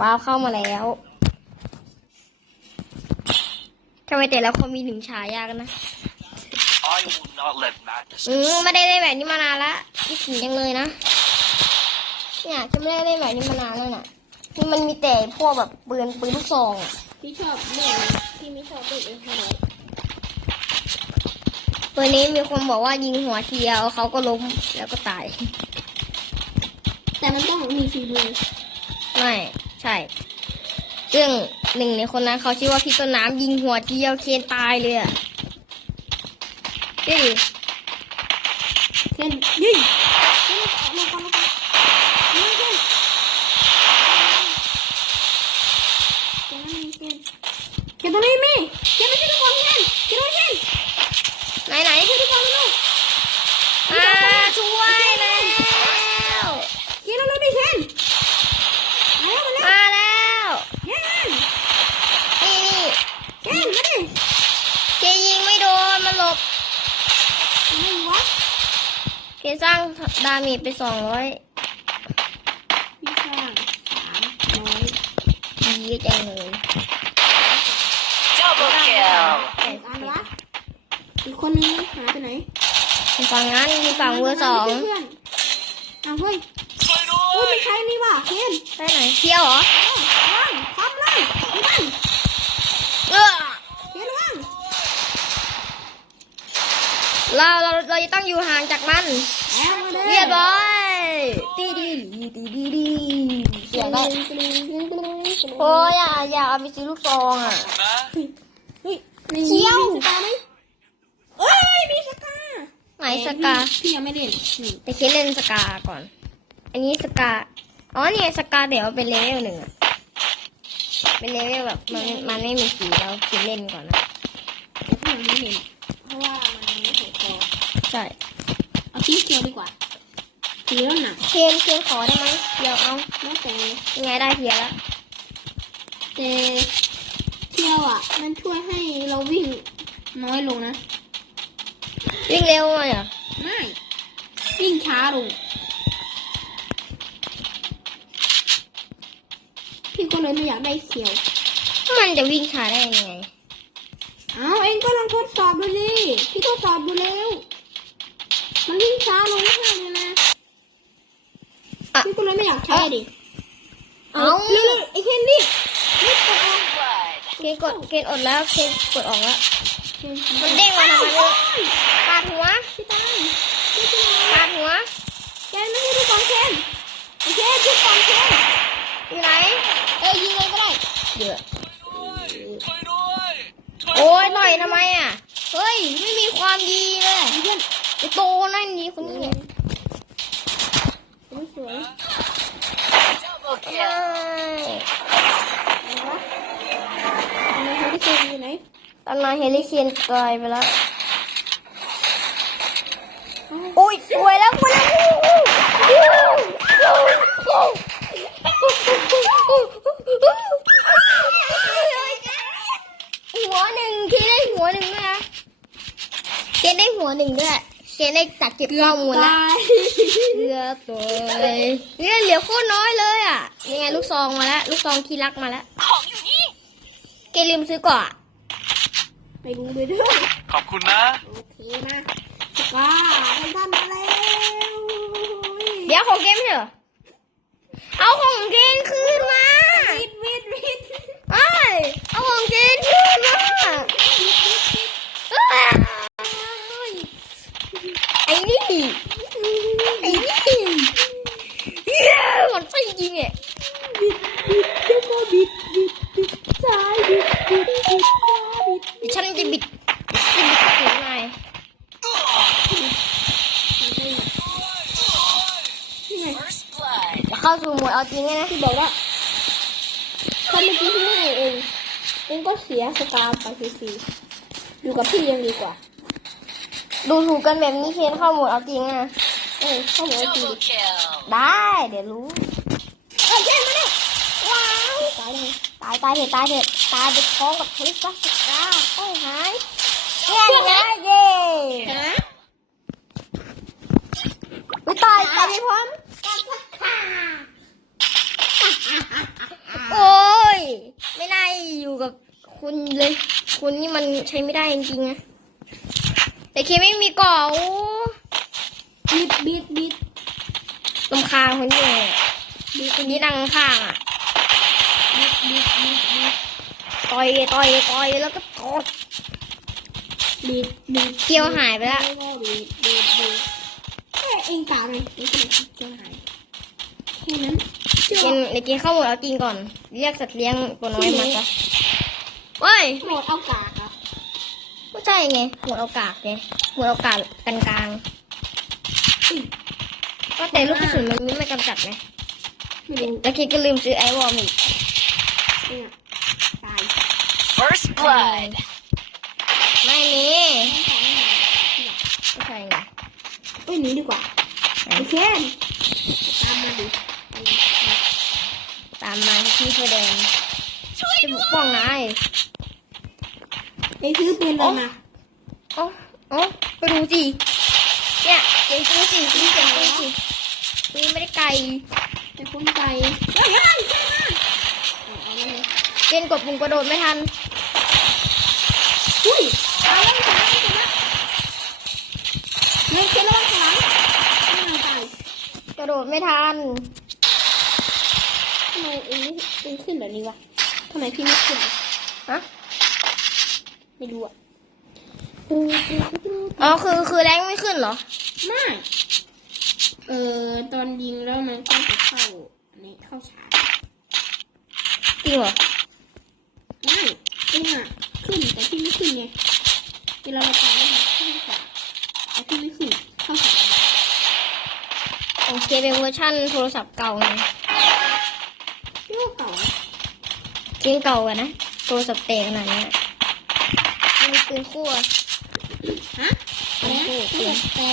ว้าวเข้ามาแล้วทำไมแต่ละคนมีหนึ่งฉายากันนะ I will not let madness อืมไม่ได้เล่นแบบนี้มานานละคิดถึงจังเลยนะเนี่ยจะไม่ได้เล่นแบบนี้มานานแล้วน่ะนี่มันมีแต่พวกแบบปืนปืนลูกซองอะพี่ชอบเล่นพี่ไม่ชอบเล่นเองเท่าไหร่ปืนนี้มีคนบอกว่ายิงหัวทีเดียวเขาก็ล้มแล้วก็ตาย แต่มันต้องมีฝีมือ ไม่ ใช่ ซึ่งหนึ่งในคนนั้นเขาชื่อว่าพี่ต้นน้ำยิงหัวเดียวเคนตายเลยอะดูดิเช่นยิงเช่นออกมาก่อนแล้วกันยิงเช่นเช่นนั่นเช่นเช่นตรงนี้มีเช่นไม่ใช่ทุกคนเช่นเช่นไม่ใช่ ไหนไหน เช่นทุกคนลูก มาช่วยแล้ว เช่นเราเลยดิเช่นมาแล้วมาแล้ว มาแล้ว เช่น นี่นี่ เช่นมาดิ เกยิงไม่โดนมันหลบ ไม่วะ เกสร้างดาเมจไปสองร้อยพี่สร้างสามร้อยดีจังเลย double kill อีกอันวะอีกคนนึงหายไปไหนฝั่งนั้นมีฝั่งเวอร์สองเพื่อนเอาเฮ้ยช่วยด้วโอ้ยยมีใครนี่วะเคนไปไหนเที่ยวเหรอว่างคอมเลยไม่ได้เออเคนว่างเราเรา เราจะต้องอยู่ห่างจากมันแล้วมาเลยเรียบร้อยตีดีตีดีดีเสียงได้โอ้ยอย่าอย่าเอาไปซื้อลูกซองอะนะเฮ้ยเชี่ยวมีสกาไหมเอ้ยมีสกาไหนสกาพี่ยังไม่เล่นนี่ไปเคสเล่นสกาก่อน อันนี้สกาอ๋อเนี่ยสกาเดี๋ยวเป็นเลเวลหนึ่งอะเป็นเลเวลแบบมันมันไม่มีสีเราคิดเล่นก่อนนะ แต่พี่ยังไม่เล่นเพราะว่ามันไม่ถูกคอ ใช่เอาสีเขียวดีกว่าสีแล้วหนักเคนเคนขอได้ไหมเดี๋ยวเอาแล้วแต่ยังไงได้เทียแล้วแต่เที่ยวอะ มันช่วยให้เราวิ่งน้อยลงนะ วิ่งเร็วหน่อยเหรอไม่วิ่งช้าลงพี่ก็เลยไม่อยากได้เขียว มันจะวิ่งช้าได้ยังไง เอาเองก็ลองทดสอบดูดิพี่ทดสอบดูแล้ว มันวิ่งช้าลงมากเลยนะอะพี่ก็เลยไม่อยากใช้ดิ เอ้าเร็วๆไอ้เคนดิรีบกดออกเคนกดเคนอดแล้วเคนกดออกแล้วเคนมันเด้งมาทำไมไม่รู้ปาดหัวพี่ตายพี่ตายปาดหัวเคนไม่ใช่พี่กองเคนไอ้เคนพี่กองเคนอยู่ไหนเอ้ยยิงเลยก็ได้เดี๋ยวช่วยด้วยช่วยโอ้ยต่อยทำไมอะ เฮ้ย ไม่มีความดีเลยเพื่อนไอ โตนั่นนี่คนนี้เนี่ยไม่สวย double ไม่ kill อะไรวะทำไมเขาไม่เคยอยู่ไหนตอนนั้นเฮลิเคนตายไปแล้วโอ้ยสวยแล้วสวยหัวหนึ่งที่ได้หัวหนึ่งด้วยนะเคนได้หัวหนึ่งด้วยเค นได้จัดเก็บข้อมูลแล้วเกือบเลยเนี่ยเหลือโคตรน้อยเลยอะยังไงลูกซองมาแล้วลูกซองที่รักมาแล้วของอยู่นี่เกลืมซื้อก่อนไปดูไปด้วยขอบคุณนะโอเคนะว้าไปทำมาแล้วเดี๋ยวของเกมเถอะเอาของเกมคืนมาวิดวิดวิดเอ้ยเอาของเกมคืนมาเอ้ยไอ้นี่ ไอ้นี่เย้ มันไส้จริงอะบิดบิดเดี๋ยวก็บิดบิดบิดซ้ายบิดบิดบิดขวาบิดเดี๋ยวฉันจะบิดจะบิดถึงไงนี่ไง first blood จะเข้าสู่หมดเอาจริงไงนะที่บอกว่าถ้าเมื่อกี้ที่ให้เองเองก็เสียสตาร์ไปฟรีๆอยู่กับพี่ยังดีกว่า ดูถูกกันแบบนี้เคนเข้าหมดเอาจริงนะ เอ้าเลยทีได้เดี๋ยวรู้เฮ้ยมาดิว้าวตายเลยตายตายเถอะตายเถอะตายไปท้องกับคริสตัสก้าโอ้ยหายเย้เย้ฮะไปตายตายไปพร้อมโอ้ยไม่ได้อยู่กับคุณเลย คุณนี่มันใช้ไม่ได้จริงๆนะแต่เคไม่มีก่อ บิดบิดบิดลำคาญคนอยู่ดีคนนี้นั่งข้างอะบิดบิดบิดบิดต่อยต่อยต่อยแล้วก็ตบบิดบิดเกียวหายไปแล้วบิดบิดบิดแค่เองกาไงเองก็เลยเกียวหายแค่นั้นเชื่อกินเดี๋ยวกินข้าวหมดแล้วกินก่อน เรียกสัตว์เลี้ยงตัวน้อยมาจ้ะเว้ยหมดเอากากอะไม่ใช่ไงหมดโอกาสไงหมดโอกาสกันกลางอุ๊ย ก็แต่ลูกกระสุนมันไม่กำจัดไงไม่รู้แล้วคิดก็ลืมซื้อไอวอร์มอีกเนี่ยตาย First blood. ไม่มีต้องขอให้หายอยากไม่ใช่ไงเอ้ยหนีดีกว่าโอเคตามมาดิตามมาที่เสื้อแดงจะปกป้องนายไอ้ซื้อปืนเลยมาโอ้โอ้ไปดูสิ เนี่ยเสียงปืนสิเสียงปืนสิปืนไม่ได้ไกลแต่คนไกลเฮ้ยเฮ้ยเฮ้ยเอาเอาเลยเกณฑ์กดปุ่มกระโดดไม่ทันอุ้ยตายแล้วตายแล้วตายแล้วเฮ้ยเขียนระวังข้างหลังไม่เอาตายกระโดดไม่ทันทำไมเองไม่เองขึ้นแบบนี้วะทำไมพี่ไม่ขึ้นอะฮะไม่รู้อะ อ๋อคือคือแรงไม่ขึ้นเหรอ ไม่ เออตอนยิงแล้วมันก็จะเข้าอันนี้เข้าชาร์จจริงเหรอ ไม่เองอะขึ้นแต่พี่ไม่ขึ้นไงเวลาเราตายแล้วมันขึ้นก่อนแต่พี่ไม่ขึ้นเข้าชาร์จของเคเป็นเวอร์ชั่นโทรศัพท์เก่าไงพี่ว่าเก่านะเกมเก่ากันนะโทรศัพท์เตะขนาดเนี้ยมันมีปืนคู่อะฮะ อะไรนะไม่ได้แต่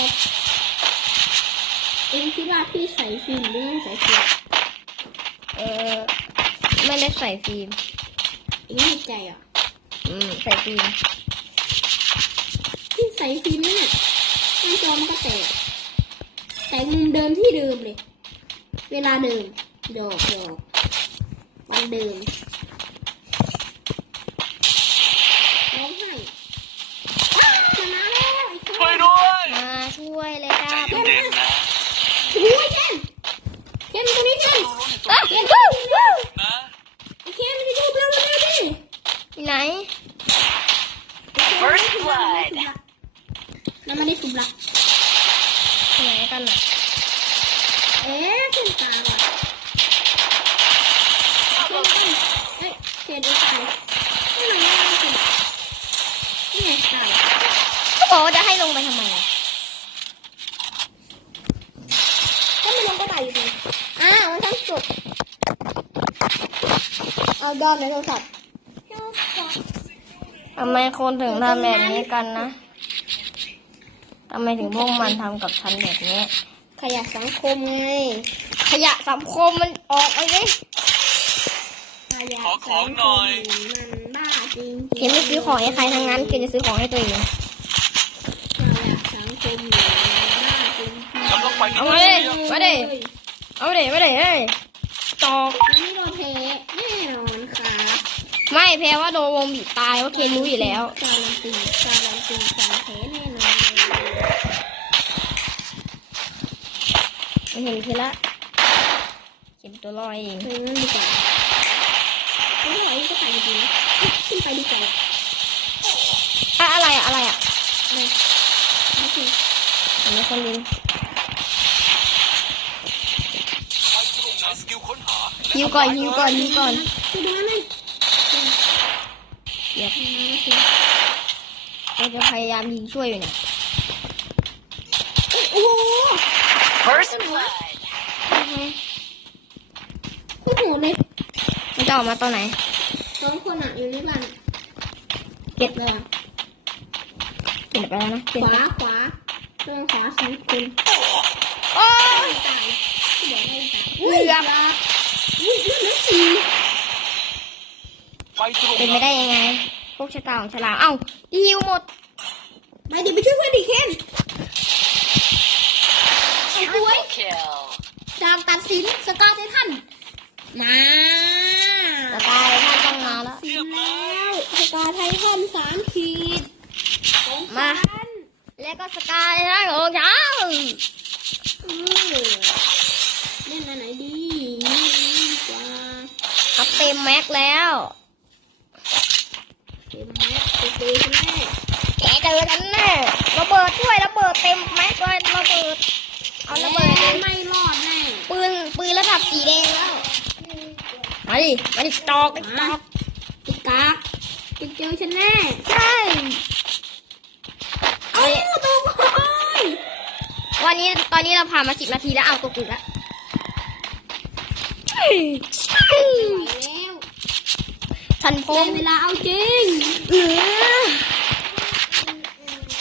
เองคิดว่าพี่ใส่ฟิล์มหรือไม่ใส่ฟิล์มเออไม่ได้ใส่ฟิล์มเองไม่ใจอะ อืมใส่ฟิล์มพี่ใส่ฟิล์มเนี่ยหน้าจอมันก็แตกแต่มุมเดิมที่เดิมเลย เวลาเดิมดอกดอกวันเดิมร้องไห้อ้าวชนะแล้วไอ้ ช่วยด้วย มาช่วยเลยจ้า ใจ เย็นๆนะโอ้ยเคนเคนตัวนี้เคนอะวู้วู้นะไอ้เคนมันจะดูเร็วเร็วดิที่ไหน First blood แล้วมันได้ถูกหลักที่ไหนกันอะเอ๊ะเคนตาว่ะเคนเอ้ยเคนได้ตายไม่ไหนไม่ไหนนี่ไงตายก็บอกว่าจะให้ลงไปทำไมอะ ถ้าไม่ลงก็ตายอยู่ดีอ่ามันทั้งสุด เอาดอมในโทรศัพท์ทำไมคนถึงทำแบบนี้กันนะทำไมถึงพวกมันทำกับฉันแบบนี้ ขยะสังคมไง ขยะสังคมมันออกไปเลยขยะขอของหน่อยมันบ้าจริงเกมไม่ซื้อของให้ใครทั้งนั้นเกมจะซื้อของให้ตัวเองขยะสังคมมันบ้าจริงกำลังไปเอาที่มานี่เลยเอาเดี๋ยวมาเดี๋ยวเอ้ยตอก ไม่แพ้ว่าโดนวงบีบตายว่าะเคนรู้อยู่แล้วการันตีการันตีการแพ้แน่นอนเลยมันเห็นทีละเข็มตัวลอยเองเออดีกว่าไม่ไหวก็ตายอยู่ดีนะขึ้นไปดีกว่าอะอะไรอะอะไรอะเลยไม่คืออันนี้คนดินใช้สกิลค้นหาฮิวก่อนฮิวก่อนฮิวก่อนคือดูนั่น เลยเดี๋ยวไม่คือเราจะพยายามยิงช่วยอยู่เนี่ยโอ้โห First blood โอ้โหเลยมันจะออกมาตอนไหนสองคนอะอยู่ในบ้านเก็บเลยอะเก็บไปแล้วนะขเก็บวาไปขวาเรื่องขวาสองคนโอ้ยตายที่บอกให้ตายเกือบอุ้ยเลือดสี่ ไฟตรงเป็นไปได้ยังไงพวกชะตาของฉลามเอ้าฮิวหมดไปเดี๋ยวไปช่วยเพื่อนดิเคน Triple kill จากตัดสินสกาเตทันมาจะตายท่านต้องมาแล้วสินแล้วทอนสามขีดของมาฉันแล้วก็สกายนะของฉันเออเล่นอันไหนดีนี่ดีกว่าอัพเต็มแม็กแล้ว เต็มแม็กซ์เต็มแม่แกเจอฉันแน่ระเบิดด้วยระเบิดเต็มแม็กเลยระเบิด เอาระเบิดเลยไม่รอดแน่ปืนปืนระดับสีแดงแล้วมาดิมาดิตอกตอกติกากจะเจอฉันแน่ใช่เอ้าตัวคอยวันนี้ตอนนี้เราผ่านมาสิบนาทีแล้วเอาตัวกูแล้ว ไม่ไหวแล้วฉันพได้งเวลาเอาจริงเอือ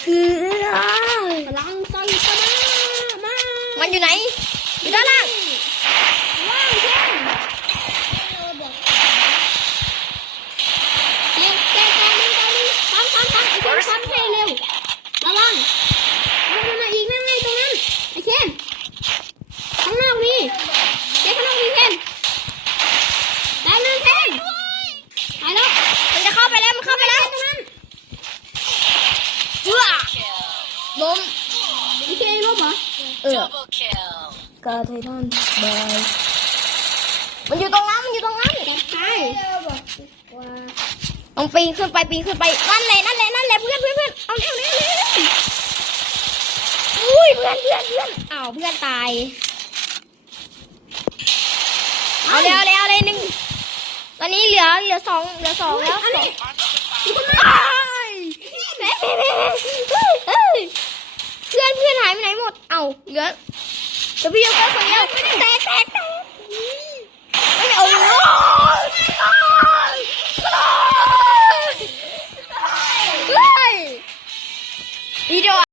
เอือพลังไฟก็มามามันอยู่ไหนอยู่ด้านล่าง ว่างเช่นเร็วแกแกนี่ตอนนี้ทำทำทำไอ้เคนทำให้เร็วระวังนั่นนั่นอีกนั่นไงตรงนั้นไอ้เคนข้างนอกนี่เจ๊ข้างนอกนี่เคนได้หนึ่งเคนไปแล้ว มันจะเข้าไปแล้ว มันเข้าไปแล้ว ตรงนั้น เอือล้ม ไอ้เคนลบเหรอ เออ Double kill กาไททันบายมันอยู่ตรงนั้นมันอยู่ตรงนั้นจับไปต้องปีนขึ้นไปปีนขึ้นไปนั่นเลยนั่นเลยนั่นเลยเพื่อนเพื่อนเพื่อนเอาเร็วเร็วเร็วเร็วอุ้ยเพื่อนเพื่อนเพื่อนอ้าวเพื่อนตายเอาเร็วเร็วเลยหนึ่งตอนนี้เหลือเหลือสองเหลือสองแล้ว อันนี้ มีคนมาเฮ้ยเฮ้ยเพื่อนเพื่อนหายไปไหนหมด เอ้าเหลือเดี๋ยวพี่ยกเลิกคนเดียวแตกแตกแตกไม่เอาเฮ้ยวิดีโอ